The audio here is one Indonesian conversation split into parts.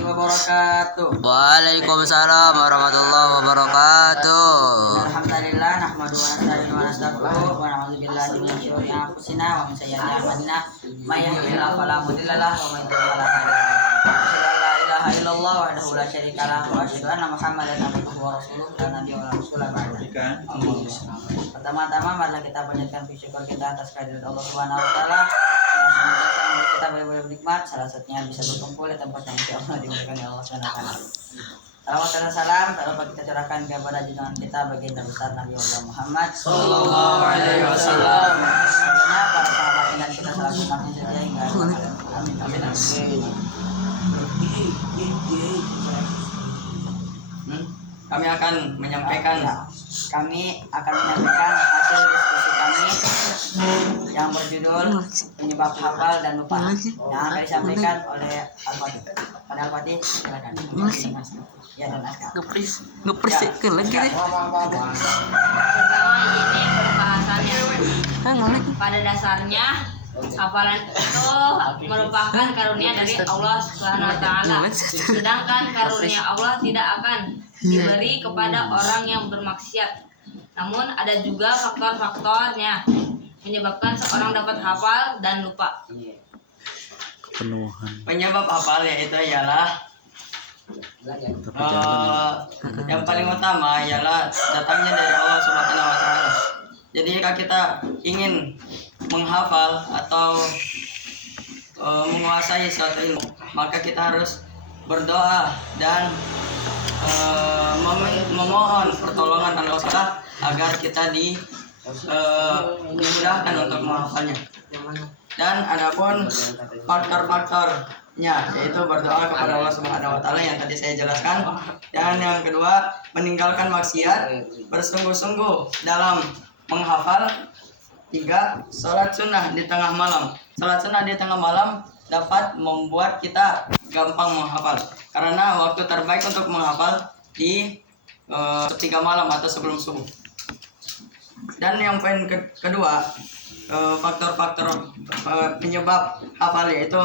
wabarakatuh. Waalaikumsalam warahmatullahi wabarakatuh. Alhamdulillah nahmadu wa nasta'inu wa nastaghfiruh wa na'udzu billahi min syururi anfusina wa min sayyiati a'malina. May yahdihillahu fala mudilla lahu wa may yudlil fala hadiya lahu. La ilaha illallah wahdahu la syarika lahu wa asyhadu anna Muhammadan abduhu wa rasuluh la nabiyya wa rasulah ba'da. Pertama-tama marilah kita panjatkan puji syukur kita atas kehadiran Allah Subhanahu wa taala. Kita boleh bernikmat, salah satunya bisa berkumpul di tempat yang insya Allah dimuliakan oleh Allah Subhanahu wa taala. Salawat dan salam dapat kita curahkan kepada junjungan kita baginda besar Nabi Muhammad sallallahu alaihi wasallam. Semoga para sahabat dan kita selalu umatnya saja hingga amin amin amin. Kami akan menyampaikan hasil diskusi kami yang berjudul penyebab hafal dan lupa yang akan disampaikan oleh Al-Fatih. Silakan. Ya dan Aska. Ngepris lagi deh. Pertama ini pembahasannya. Pada dasarnya hafalan itu merupakan karunia dari Allah Subhanahu wa taala. Sedangkan karunia Allah tidak akan diberi kepada orang yang bermaksiat. Namun ada juga faktor-faktornya menyebabkan seorang dapat hafal dan lupa. Penyebab hafal yaitu ialah yang paling utama ialah datangnya dari Allah Subhanahu wa taala. Jadi jika kita ingin menghafal atau menguasai suatu ilmu, maka kita harus berdoa dan memohon pertolongan Allah Subhanahu agar kita dimudahkan untuk menghafalnya. Dan adapun faktor-faktornya yaitu berdoa kepada Allah Subhanahu wa taala yang tadi saya jelaskan, dan yang kedua meninggalkan maksiat, bersungguh-sungguh dalam menghafal. Tiga, sholat sunnah di tengah malam. Sholat sunnah di tengah malam dapat membuat kita gampang menghafal, karena waktu terbaik untuk menghafal di ketika malam atau sebelum subuh. Dan yang poin kedua, faktor-faktor penyebab hafal yaitu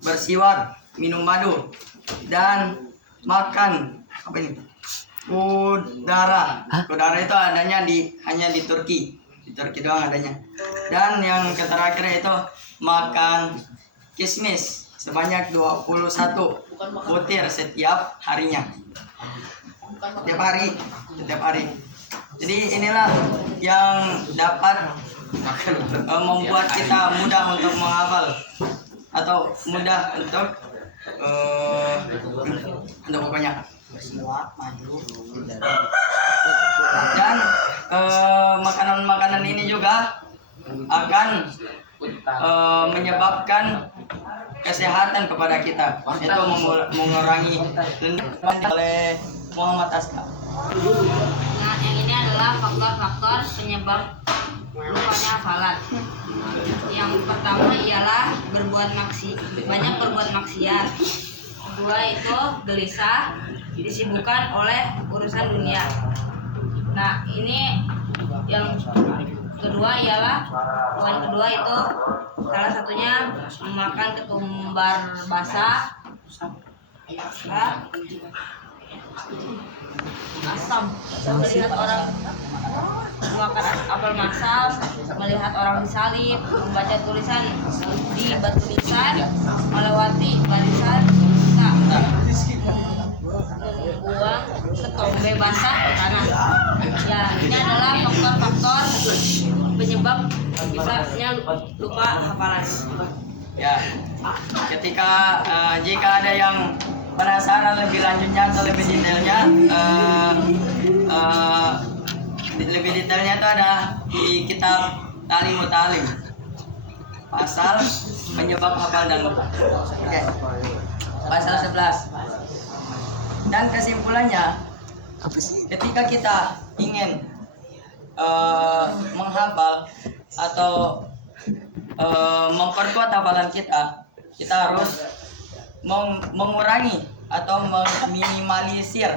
bersiwak, minum madu, dan makan udara. Udara itu adanya hanya di Turki. Di Turki doang adanya. Dan yang terakhir itu makan kismis sebanyak 21 butir setiap harinya. Setiap hari. Jadi inilah yang dapat membuat kita mudah untuk menghafal atau mudah untuk pokoknya dan makanan-makanan ini juga akan menyebabkan kesehatan kepada kita, itu mengurangi oleh Muhammad Aska. Nah, yang ini adalah faktor-faktor penyebab lupanya hafalan. Yang pertama ialah banyak berbuat maksiat. Kedua itu gelisah, disibukkan oleh urusan dunia. Nah, ini yang kedua ialah poin kedua itu salah satunya memakan ketumbar basah, asam, melihat orang makan apel masam, melihat orang disalib, membaca tulisan di batu nisan, melewati barisan membuang ketombe basah ke tanah. Ya, ini adalah faktor-faktor penyebab bisanya lupa hafalan. Ya, jika ada yang penasaran lebih lanjutnya atau lebih detailnya itu ada di kitab Talimut Talim, pasal penyebab hafal dan lupa. Oke. Pasal 11. Dan kesimpulannya, ketika kita ingin menghafal atau memperkuat hafalan kita harus mengurangi atau meminimalisir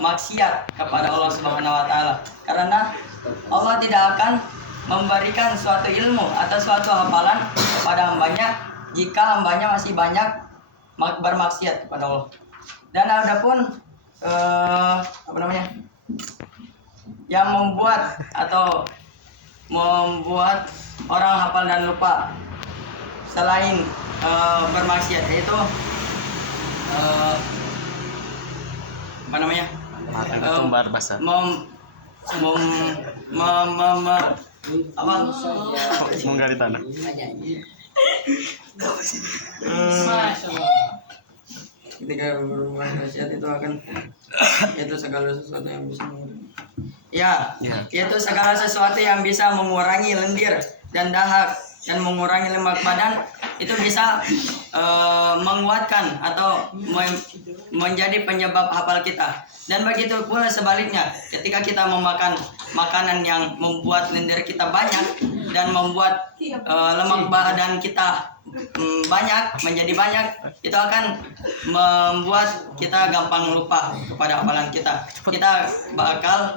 maksiat kepada Allah Subhanahu wa taala. Karena Allah tidak akan memberikan suatu ilmu atau suatu hafalan kepada hambanya jika hambanya masih banyak bermaksiat kepada Allah. Dan adapun apa namanya, yang membuat orang hafal dan lupa selain bermaksiat, yaitu apa namanya, Tumbar basah. Menggali tanah. Ketika berbuat maksiat itu akan itu segala sesuatu yang bisa yaitu segala sesuatu yang bisa mengurangi lendir dan dahak dan mengurangi lemak badan, itu bisa menguatkan atau menjadi penyebab hafal kita. Dan begitu pula sebaliknya, ketika kita memakan makanan yang membuat lendir kita banyak dan membuat lemak badan kita menjadi banyak, itu akan membuat kita gampang lupa kepada hafalan kita. Kita bakal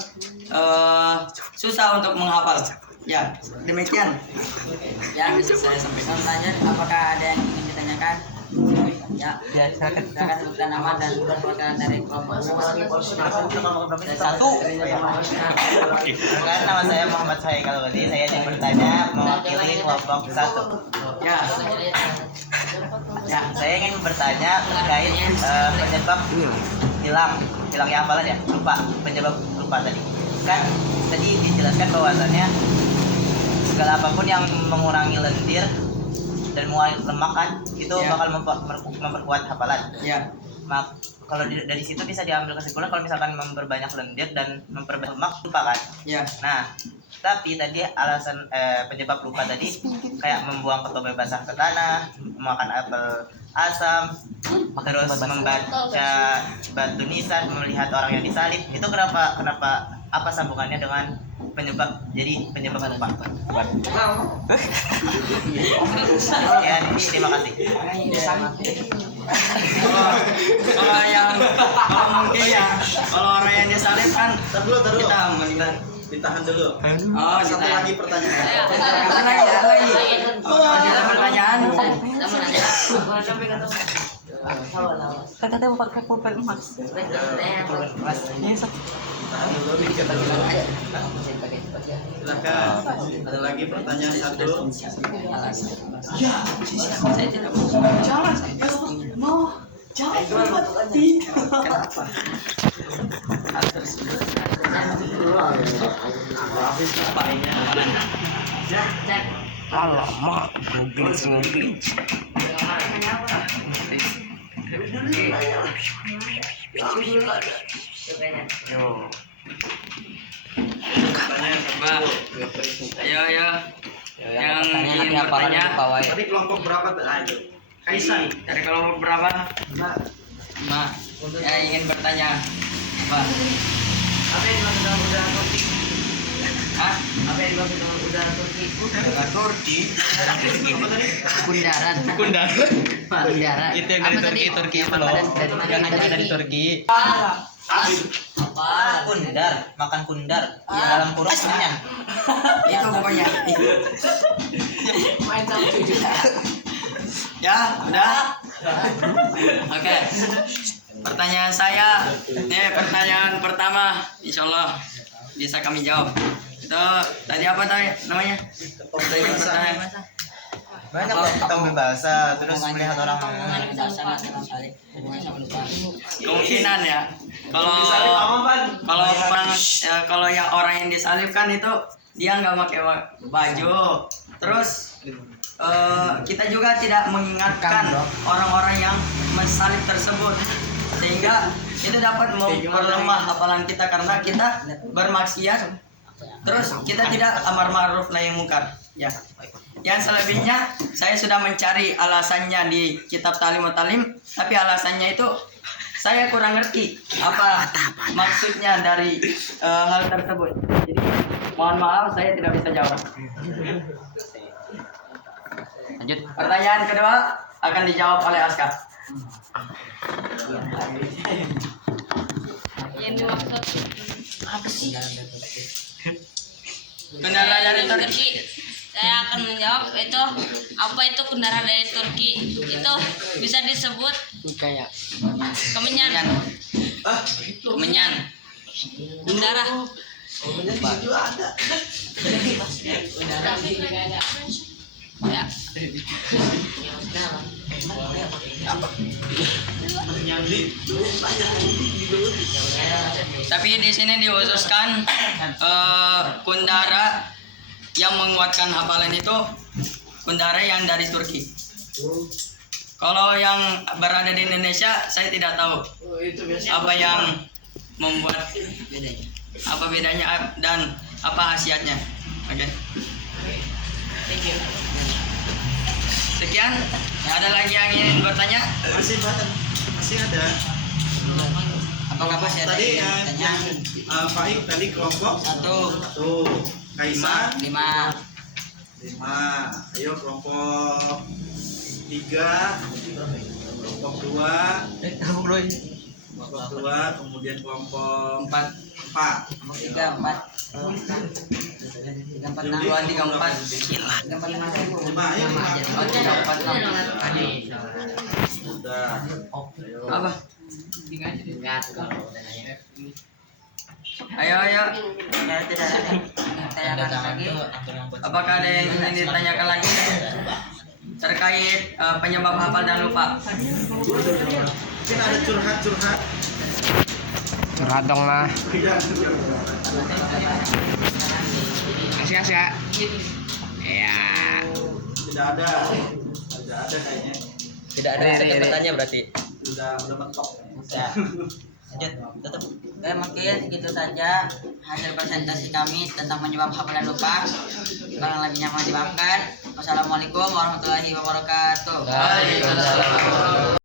susah untuk menghafal. Ya, demikian yang bisa saya sampaikan. Lanjut, apakah ada yang ingin ditanyakan? Ya, silakan sebutkan nama dan perwakilan dari kelompok. Satu. Kan nama saya Muhammad Haikal Wali. Saya ingin bertanya mewakili kelompok 1. Ya, Saya ingin bertanya terkait penyebab hilangnya hafalan ya, penyebab lupa tadi. Kan tadi dijelaskan bahwasannya segala apapun yang mengurangi lendir dan mengurangi lemak kan itu bakal memperkuat hafalan. ya, Kalau dari situ bisa diambil kesimpulan kalau misalkan memperbanyak lendir dan memperbanyak lemak lupa kan. ya. Nah, tapi tadi alasan penyebab lupa tadi kayak membuang ketombe basah ke tanah, makan apel asam, terus membaca batu nisan, melihat orang yang disalib. Itu kenapa apa sambungannya dengan penyebab lupa? Ya, terima kasih. Kalau mungkin ya, kalau orang yang disalib kan kita meninggal. Ditahan dulu. Oh, Satu ditahan. lagi pertanyaan. Ada lagi. Ada pertanyaan? Kata dia pakai pulpen emas. Ditahan dulu mikir dulu. Silakan. Ada lagi pertanyaan satu. Saya tidak mau. Kenapa? Alamak, Google. Pertanyaan coba. Ayo. Yang ingin bertanya. Tadi kelompok berapa tuh? Ayo. Kaisan. Dari kelompok berapa? Ma. Yang ingin bertanya. Pak. Apa yang dimaksud dengan udara Turki? Hah? Apa yang dimaksud dengan udara Turki? Udara Turki. Kundaran. Kundaran. Itu yang dari Turki itu loh. Yang hanya dari Turki. Makan kundar. Dalam kurung kenyang. Itu pokoknya. Ya, udah. Oke. Pertanyaan saya, pertanyaan pertama, insya Allah bisa kami jawab. Itu tadi apa tadi namanya? Pertanyaan. Banyak ketombe basah, terus melihat orang Kemungkinan ya. Kalau yang orang yang disalibkan itu dia nggak pakai baju. Terus kita juga tidak mengingatkan orang-orang yang mensalib tersebut, sehingga itu dapat memperlemah hafalan kita karena kita bermaksiat. Terus kita tidak amar ma'ruf nahi munkar. Ya. Yang selebihnya saya sudah mencari alasannya di kitab Ta'lim wa Ta'lim, tapi alasannya itu saya kurang ngerti apa maksudnya dari hal tersebut. Jadi mohon maaf saya tidak bisa jawab. Lanjut. Pertanyaan kedua akan dijawab oleh Aska. Yang dimaksud apa sih? Kendaraan dari Turki. Saya akan menjawab itu apa itu kendaraan dari Turki. Itu bisa disebut Kayak Kemenyan. Kemenyan. Darah. Ya. Tapi di sini dihususkan Kundara yang menguatkan hafalan itu Kundara yang dari Turki. Kalau yang berada di Indonesia saya tidak tahu apa yang membuat bedanya. Apa bedanya dan apa khasiatnya. Oke. Sekian. Ada lagi yang ingin bertanya? Masih ada. Apakah masih ada Tadi yang ingin yang bertanya? Faik tadi kelompok Satu, 1, Kaisan 5, 5. Ayo kelompok 3, kelompok 2, kemudian kelompok 4, 4. 3, 4, 3, 4, 2, 3, 4, 3, 4, 5. 5, ayo 5. Oh, 3, 4, 6. Sudah. Ayo. Apa? Ayo. Tanyakan lagi. Apakah ada yang ingin ditanyakan lagi terkait penyebab hafal dan lupa? Mungkin ada curhat-curhat. Curhat dong lah. Asia. Ya. Tidak ada kayaknya. Tidak ada yang bertanya berarti. Udah mentok. Ya. Lanjut, tutup. Oke, mungkin segitu saja hasil presentasi kami tentang penyebab hafal dan lupa. Kurang lebihnya mohon dimaafkan. Wassalamualaikum warahmatullahi wabarakatuh. Waalaikumsalam.